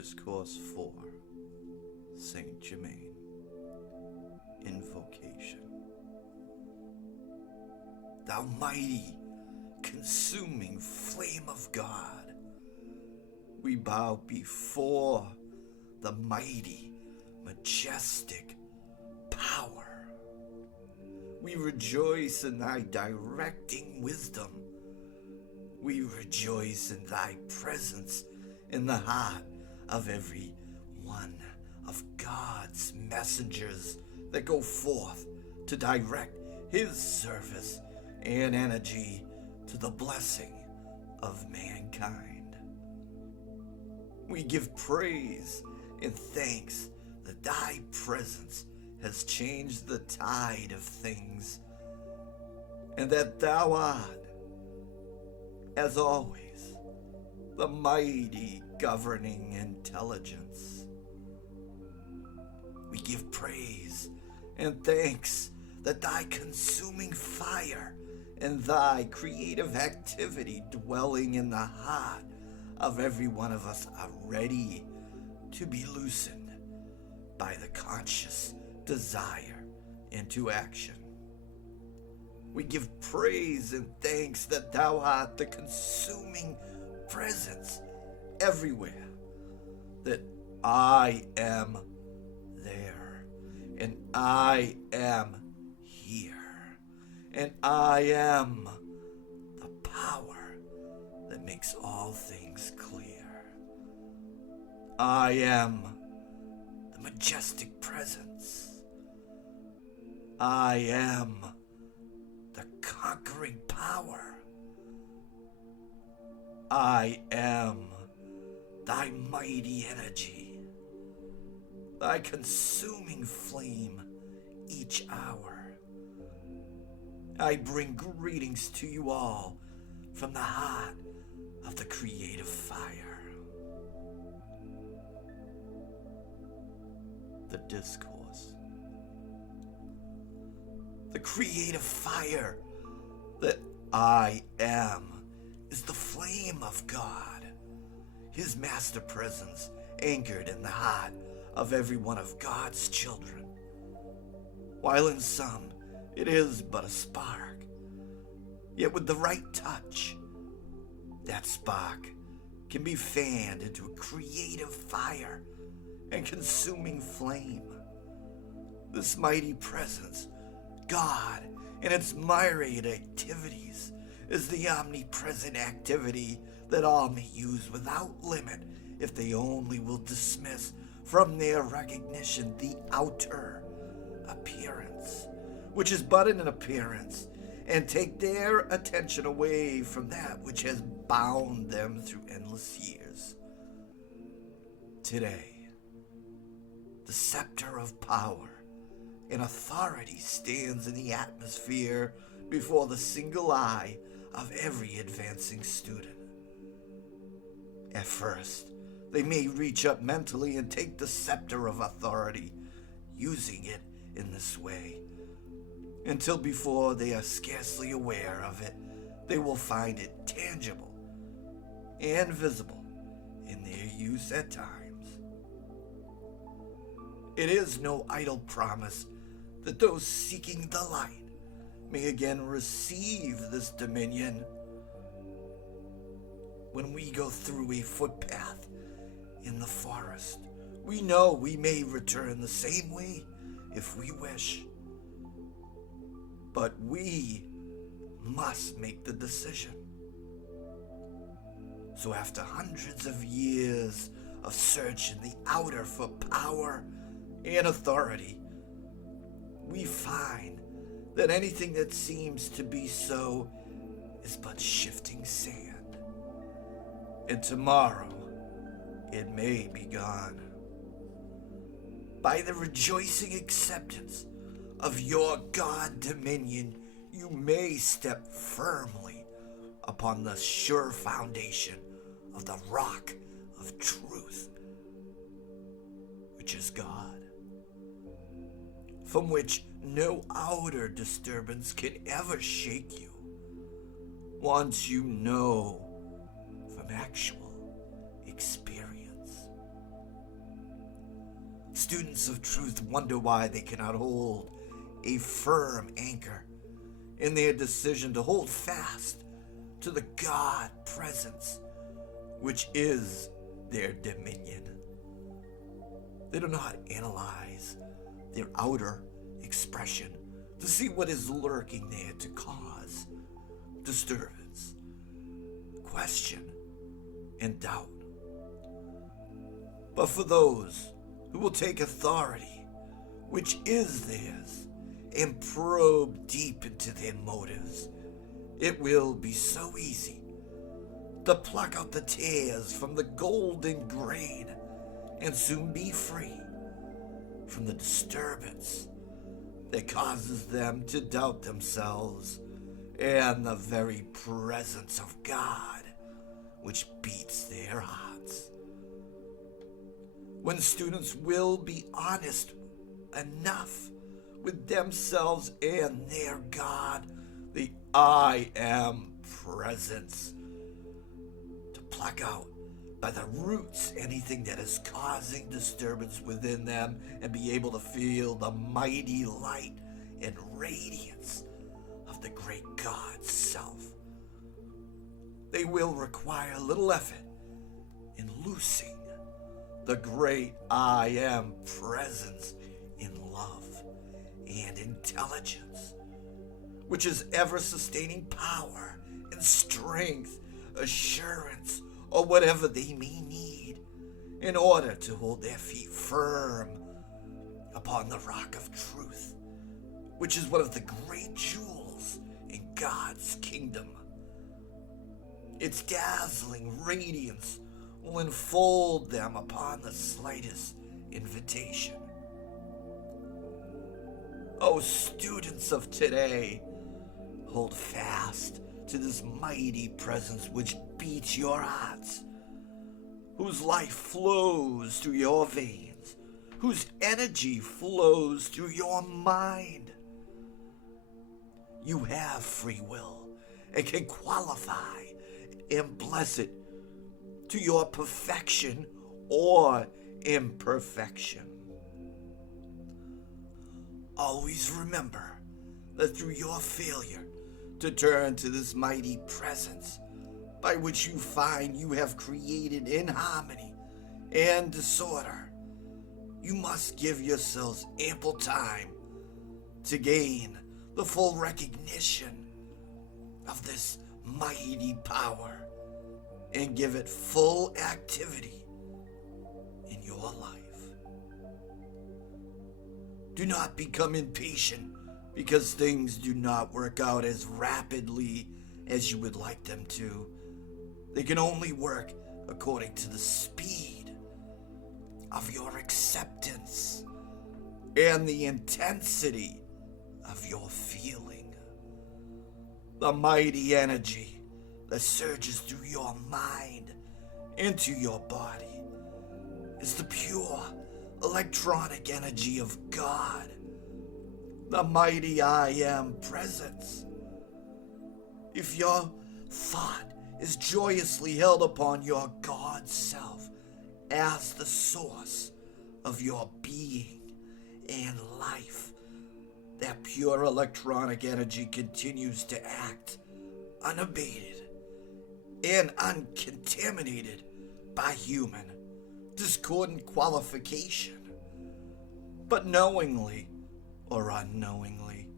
Discourse 4, Saint Germain, Invocation. Thou mighty, consuming flame of God, we bow before the mighty, majestic power. We rejoice in thy directing wisdom. We rejoice in thy presence in the heart of every one of God's messengers that go forth to direct his service and energy to the blessing of mankind. We give praise and thanks that thy presence has changed the tide of things, and that thou art, as always, the mighty governing intelligence. We give praise and thanks that thy consuming fire and thy creative activity dwelling in the heart of every one of us are ready to be loosened by the conscious desire into action. We give praise and thanks that thou art the consuming presence everywhere, that I am there, and I am here, and I am the power that makes all things clear. I am the majestic presence. I am the conquering power. I am thy mighty energy, thy consuming flame each hour. I bring greetings to you all from the heart of the creative fire. The Discourse. The creative fire that I am is the flame of God, his master presence anchored in the heart of every one of God's children. While in some it is but a spark, yet with the right touch, that spark can be fanned into a creative fire and consuming flame. This mighty presence, God, in its myriad activities, is the omnipresent activity that all may use without limit if they only will dismiss from their recognition the outer appearance, which is but an appearance, and take their attention away from that which has bound them through endless years. Today, the scepter of power and authority stands in the atmosphere before the single eye of every advancing student. At first, they may reach up mentally and take the scepter of authority, using it in this way, until before they are scarcely aware of it, they will find it tangible and visible in their use at times. It is no idle promise that those seeking the light may again receive this dominion. When we go through a footpath in the forest, we know we may return the same way if we wish. But we must make the decision. So after hundreds of years of search in the outer for power and authority, we find that anything that seems to be so is but shifting sand, and tomorrow it may be gone. By the rejoicing acceptance of your God dominion, you may step firmly upon the sure foundation of the rock of truth, which is God, from which no outer disturbance can ever shake you, once you know from actual experience. Students of truth wonder why they cannot hold a firm anchor in their decision to hold fast to the God presence, which is their dominion. They do not analyze their outer expression to see what is lurking there to cause disturbance, question, and doubt. But for those who will take authority, which is theirs, and probe deep into their motives, it will be so easy to pluck out the tares from the golden grain and soon be free from the disturbance that causes them to doubt themselves and the very presence of God, which beats their hearts. When students will be honest enough with themselves and their God, the I am presence, to pluck out by the roots anything that is causing disturbance within them and be able to feel the mighty light and radiance of the great God self. They will require little effort in loosing the great I am presence in love and intelligence, which is ever-sustaining power and strength, assurance, or whatever they may need in order to hold their feet firm upon the rock of truth, which is one of the great jewels in God's kingdom. Its dazzling radiance will enfold them upon the slightest invitation. Oh, students of today, hold fast to this mighty presence which beats your hearts, whose life flows through your veins, whose energy flows through your mind. You have free will and can qualify and bless it to your perfection or imperfection. Always remember that through your failure to turn to this mighty presence, by which you find you have created inharmony and disorder, you must give yourselves ample time to gain the full recognition of this mighty power and give it full activity in your life. Do not become impatient because things do not work out as rapidly as you would like them to. They can only work according to the speed of your acceptance and the intensity of your feeling. The mighty energy that surges through your mind into your body is the pure electronic energy of God, the mighty I am presence. If your thought is joyously held upon your God self as the source of your being and life, that pure electronic energy continues to act unabated and uncontaminated by human discordant qualification. But knowingly or unknowingly,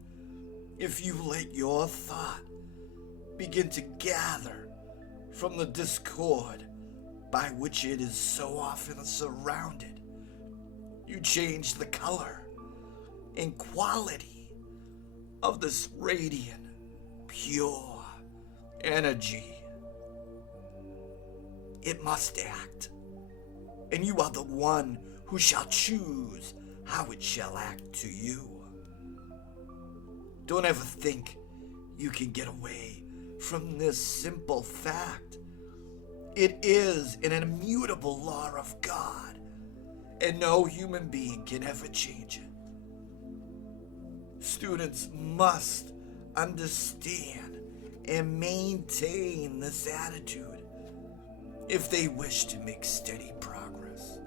if you let your thought begin to gather from the discord by which it is so often surrounded, you change the color and quality of this radiant, pure energy. It must act, and you are the one who shall choose how it shall act to you. Don't ever think you can get away from this simple fact. It is an immutable law of God, and no human being can ever change it. Students must understand and maintain this attitude if they wish to make steady progress.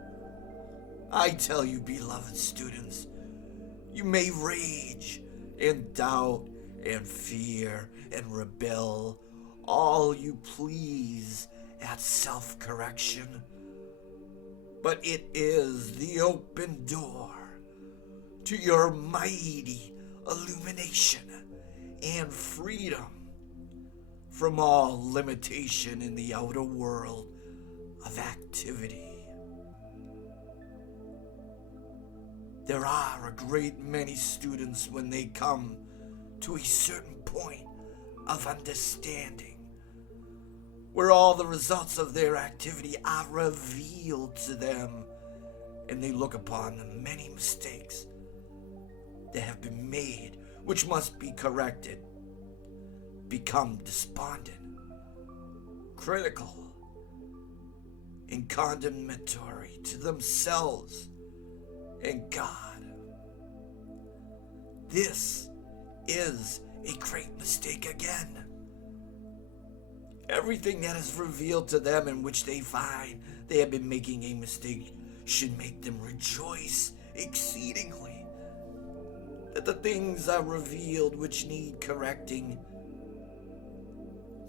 I tell you, beloved students, you may rage and doubt and fear and rebel all you please at self-correction, but it is the open door to your mighty illumination and freedom from all limitation in the outer world of activity. There are a great many students when they come to a certain point of understanding, where all the results of their activity are revealed to them, and they look upon the many mistakes that have been made, which must be corrected, become despondent, critical, and condemnatory to themselves and God. This is a great mistake again. Everything that is revealed to them in which they find they have been making a mistake should make them rejoice exceedingly that the things are revealed which need correcting,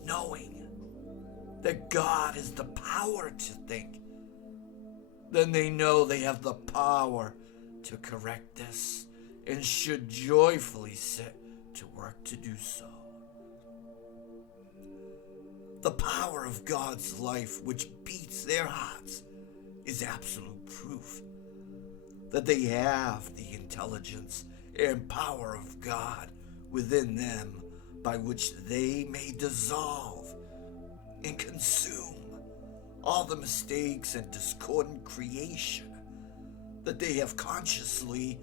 knowing that God is the power to think. Then they know they have the power to correct this and should joyfully set to work to do so. The power of God's life which beats their hearts is absolute proof that they have the intelligence and power of God within them, by which they may dissolve and consume all the mistakes and discordant creation that they have consciously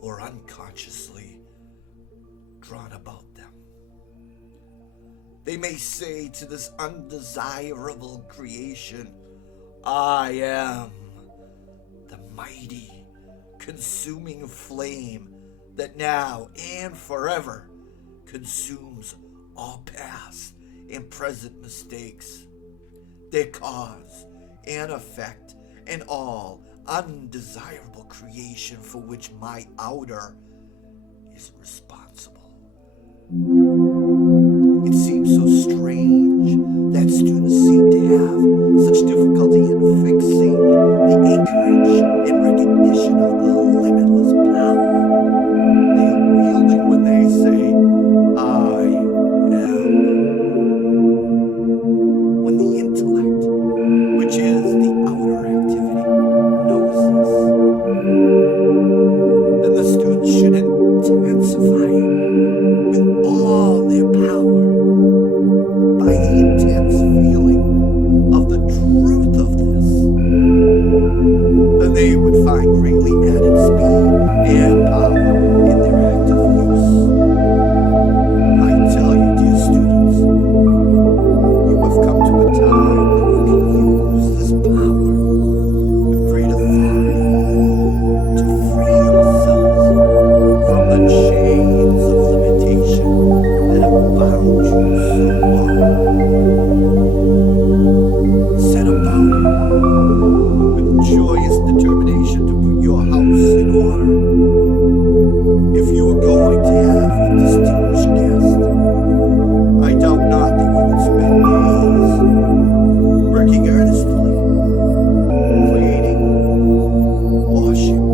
or unconsciously drawn about them. They may say to this undesirable creation, I am the mighty, consuming flame that now and forever consumes all past and present mistakes, their cause and effect, and all undesirable creation for which my outer is responsible. It seems so strange that students seem to have such difficulty in fixing the anchorage and recognition of the limitless power they are wielding when they say, I am. When the intellect, which is the outer activity, knows this, then the students should intensify it with all their power by the intense feeling of the truth of this. Then they would find greatly added speed and power in their active use. I tell you, dear students, you have come to a time when you can use this power with great authority to free yourselves from the chains of limitation that have bound you so long. Set about it with joyous determination to put your house in order. If you are going to have a distinguished guest, I doubt not that you would spend days working earnestly, cleaning, washing,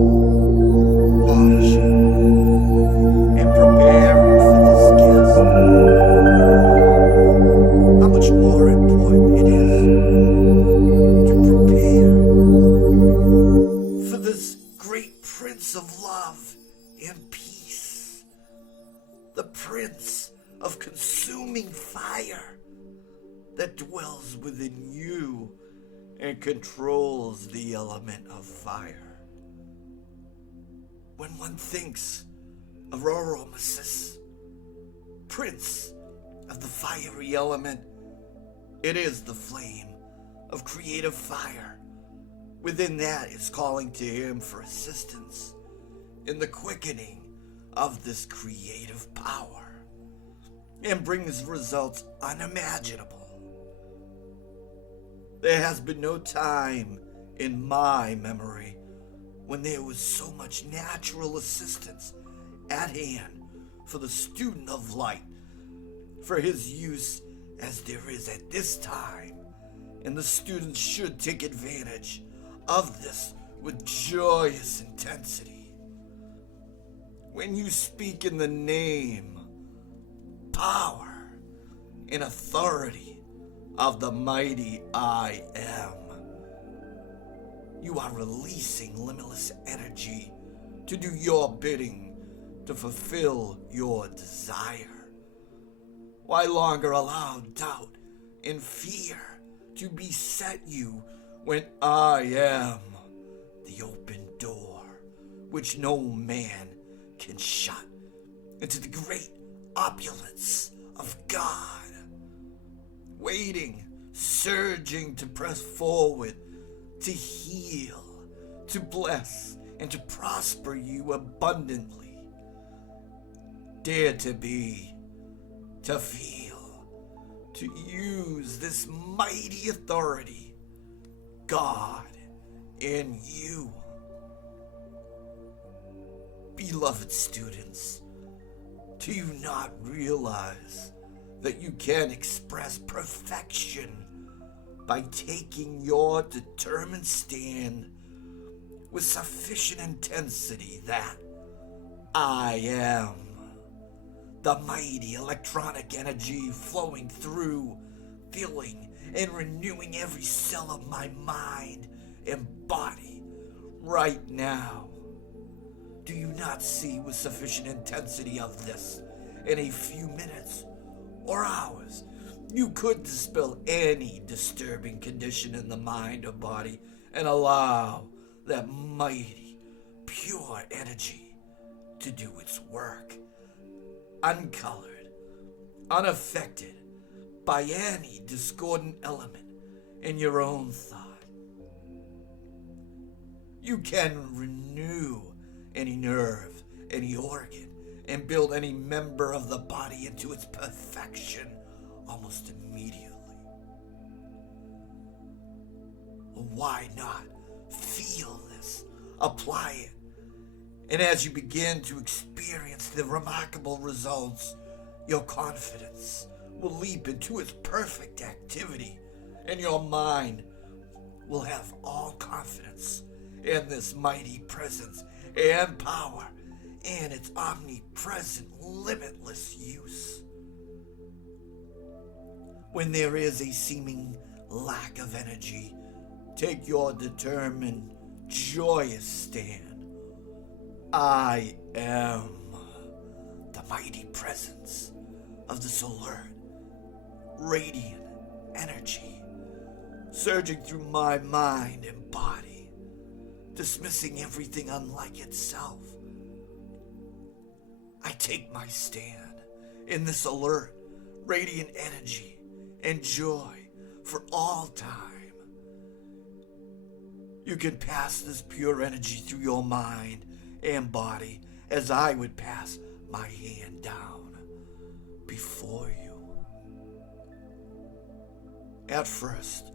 polishing, and preparing for this guest. How much more important it is to prepare for this great Prince of love and peace, the Prince of consuming fire that dwells within you and controls the element of fire. When one thinks of Oromasis, Prince of the fiery element, it is the flame of creative fire. Within that is calling to him for assistance in the quickening of this creative power, and brings results unimaginable. There has been no time in my memory when there was so much natural assistance at hand for the student of light, for his use as there is at this time, and the students should take advantage of this with joyous intensity. When you speak in the name, power, and authority of the mighty I Am, you are releasing limitless energy to do your bidding, to fulfill your desire. Why longer allow doubt and fear to beset you when I am the open door, which no man can shut, into the great opulence of God, waiting, surging to press forward, to heal, to bless, and to prosper you abundantly. Dare to be, to feel, to use this mighty authority, God in you. Beloved students, do you not realize that you can express perfection by taking your determined stand with sufficient intensity that I am, the mighty electronic energy flowing through, filling and renewing every cell of my mind and body right now? Do you not see with sufficient intensity of this, in a few minutes or hours, you could dispel any disturbing condition in the mind or body and allow that mighty, pure energy to do its work, uncolored, unaffected by any discordant element in your own thought? You can renew any nerve, any organ, and build any member of the body into its perfection almost immediately. Why not feel this, apply it, and as you begin to experience the remarkable results, your confidence will leap into its perfect activity, and your mind will have all confidence in this mighty presence and power and its omnipresent, limitless use. When there is a seeming lack of energy, take your determined, joyous stand. I am the mighty presence of this alert, radiant energy, surging through my mind and body, dismissing everything unlike itself. I take my stand in this alert, radiant energy and joy for all time. You can pass this pure energy through your mind and body as I would pass my hand down before you. At first,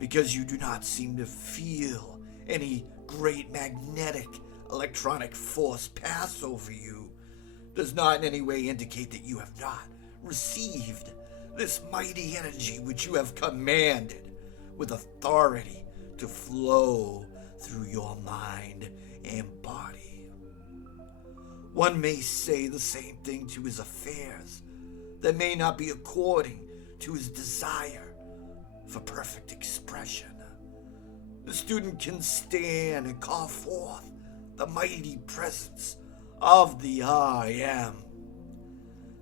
because you do not seem to feel any great magnetic electronic force pass over you, does not in any way indicate that you have not received this mighty energy which you have commanded with authority to flow through your mind and body. One may say the same thing to his affairs that may not be according to his desire for perfect expression. The student can stand and call forth the mighty presence of the I Am.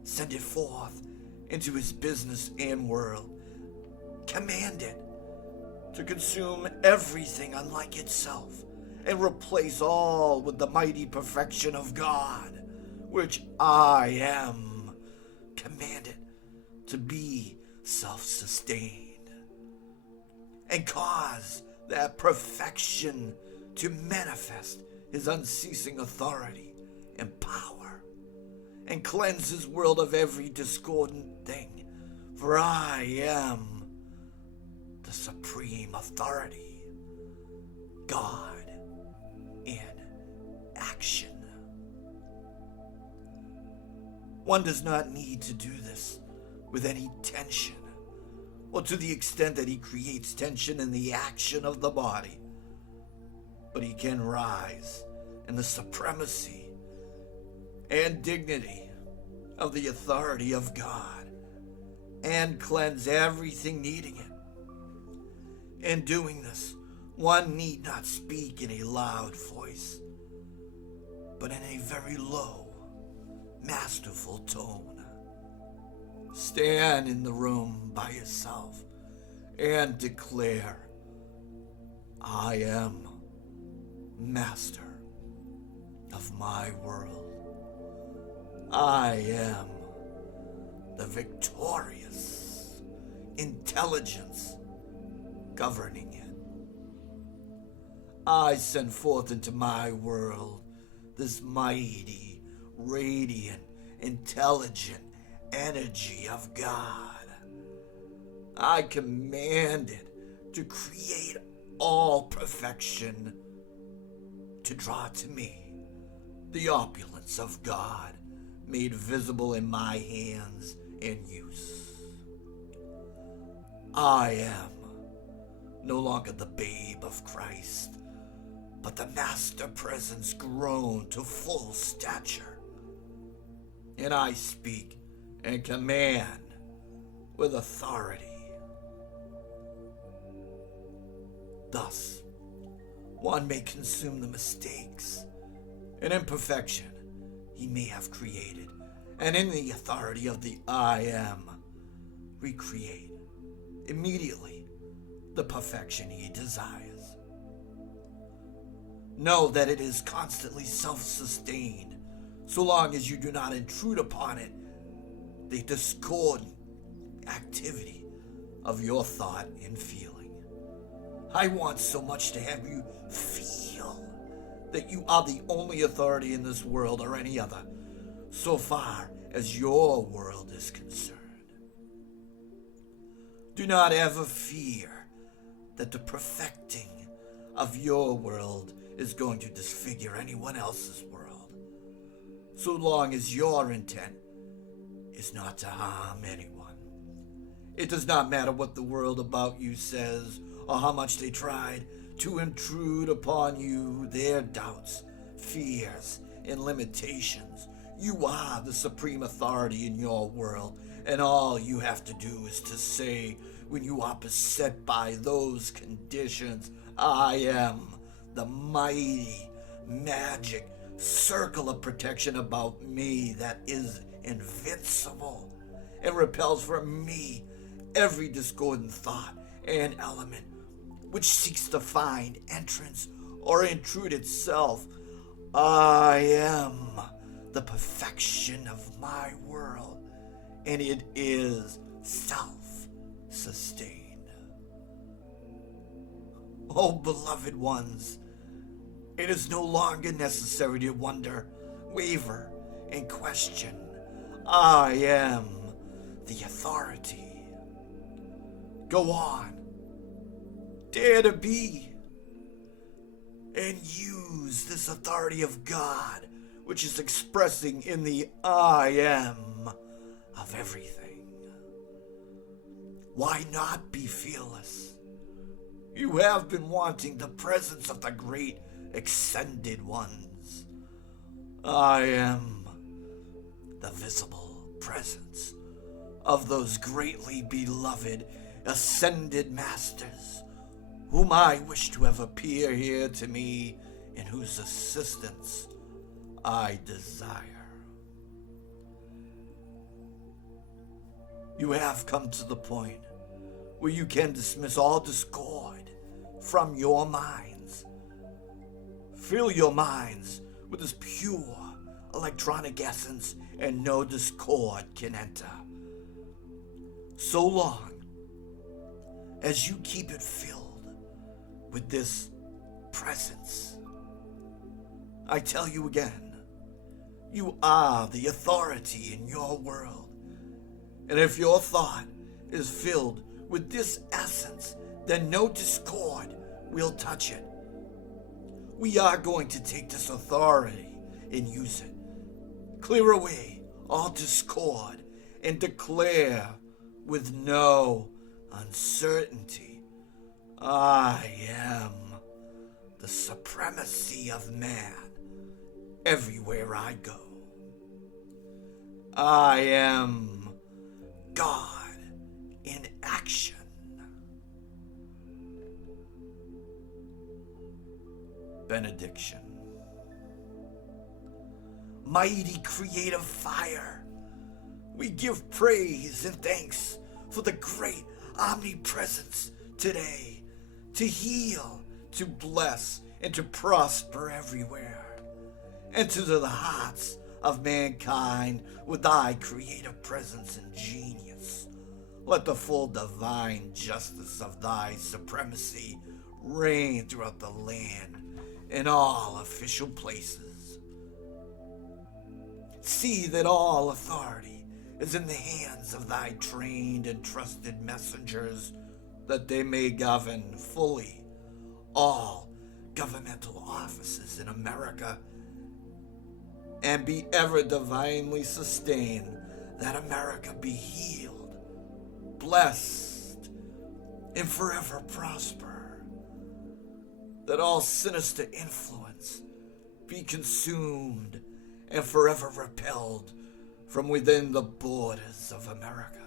Send it forth into his business and world. Command it to consume everything unlike itself and replace all with the mighty perfection of God, which I am. Command it to be self-sustained and cause that perfection to manifest his unceasing authority and power, and cleanse his world of every discordant thing, for I am the supreme authority, God action. One does not need to do this with any tension, or to the extent that he creates tension in the action of the body, but he can rise in the supremacy and dignity of the authority of God and cleanse everything needing it. In doing this, one need not speak in a loud voice, but in a very low, masterful tone. Stand in the room by yourself and declare, I am master of my world. I am the victorious intelligence governing it. I send forth into my world this mighty, radiant, intelligent energy of God. I command it to create all perfection, to draw to me the opulence of God made visible in my hands and use. I am no longer the babe of Christ, but the Master Presence grown to full stature. And I speak and command with authority. Thus, one may consume the mistakes and imperfection he may have created, and in the authority of the I am, recreate immediately the perfection he desires. Know that it is constantly self-sustained, so long as you do not intrude upon it the discordant activity of your thought and feeling. I want so much to have you feel that you are the only authority in this world or any other, so far as your world is concerned. Do not ever fear that the perfecting of your world is going to disfigure anyone else's world, so long as your intent is not to harm anyone. It does not matter what the world about you says or how much they tried to intrude upon you their doubts, fears, and limitations. You are the supreme authority in your world, and all you have to do is to say, when you are beset by those conditions, I am the mighty, magic circle of protection about me that is invincible and repels from me every discordant thought and element which seeks to find entrance or intrude itself. I am the perfection of my world, and it is self-sustained. Oh, beloved ones, it is no longer necessary to wonder, waver, and question. I am the authority. Go on. Dare to be. And use this authority of God, which is expressing in the I am of everything. Why not be fearless? You have been wanting the presence of the great Ascended Ones. I am the visible presence of those greatly beloved Ascended Masters, whom I wish to have appear here to me, and whose assistance I desire. You have come to the point where you can dismiss all discord from your minds. Fill your minds with this pure electronic essence, and no discord can enter. So long as you keep it filled with this presence, I tell you again, you are the authority in your world. And if your thought is filled with this essence, then no discord will touch it. We are going to take this authority and use it. Clear away all discord and declare with no uncertainty, I am the supremacy of man everywhere I go. I am God in action. Benediction. Mighty creative fire, we give praise and thanks for the great omnipresence today, to heal, to bless, and to prosper everywhere. Enter to the hearts of mankind with thy creative presence and genius. Let the full divine justice of thy supremacy reign throughout the land in all official places. See that all authority is in the hands of thy trained and trusted messengers, that they may govern fully all governmental offices in America, and be ever divinely sustained, that America be healed, blessed, and forever prosper, that all sinister influence be consumed and forever repelled from within the borders of America.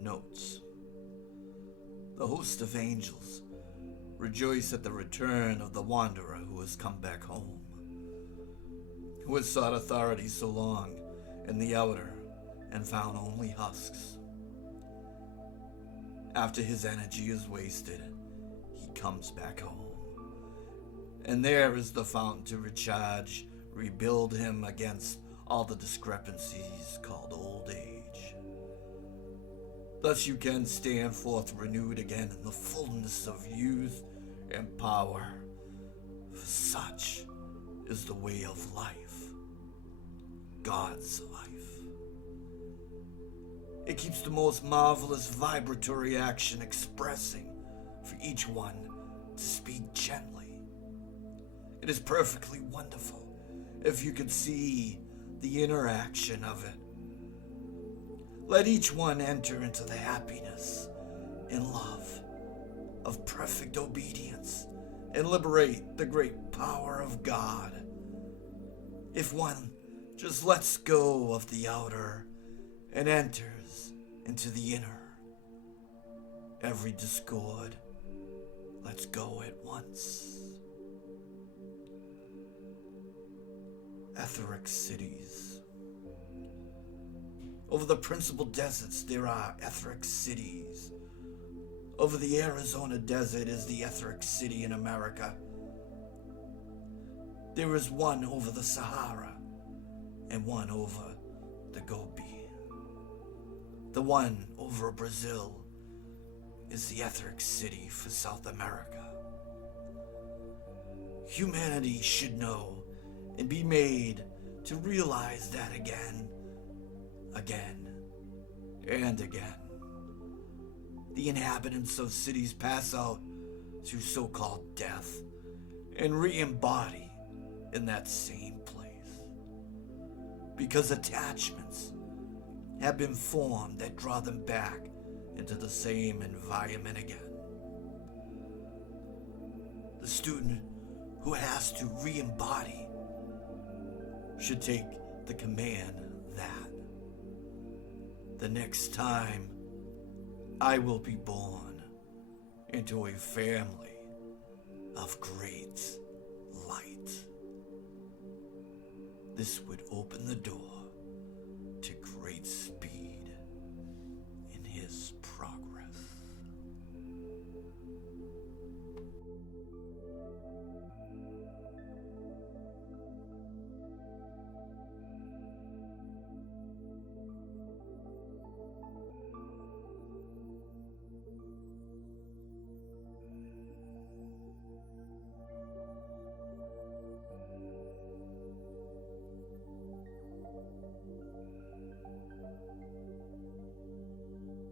Notes. The host of angels rejoice at the return of the wanderer who has come back home, who has sought authority so long in the outer and found only husks. After his energy is wasted, he comes back home, and there is the fountain to recharge, rebuild him against all the discrepancies called old age. Thus you can stand forth renewed again in the fullness of youth and power, for such is the way of life, God's life. It keeps the most marvelous vibratory action expressing for each one to speak gently. It is perfectly wonderful if you could see the interaction of it. Let each one enter into the happiness and love of perfect obedience and liberate the great power of God. If one just lets go of the outer and enters into the inner, every discord lets go at once. Etheric cities. Over the principal deserts there are etheric cities. Over the Arizona desert is the etheric city in America. There is one over the Sahara and one over the Gobi. The one over Brazil is the etheric city for South America. Humanity should know and be made to realize that again, and again. The inhabitants of cities pass out through so-called death and re-embody in that same place, because attachments have been formed that draw them back into the same environment again. The student who has to re-embody should take the command that the next time I will be born into a family of great light, this would open the door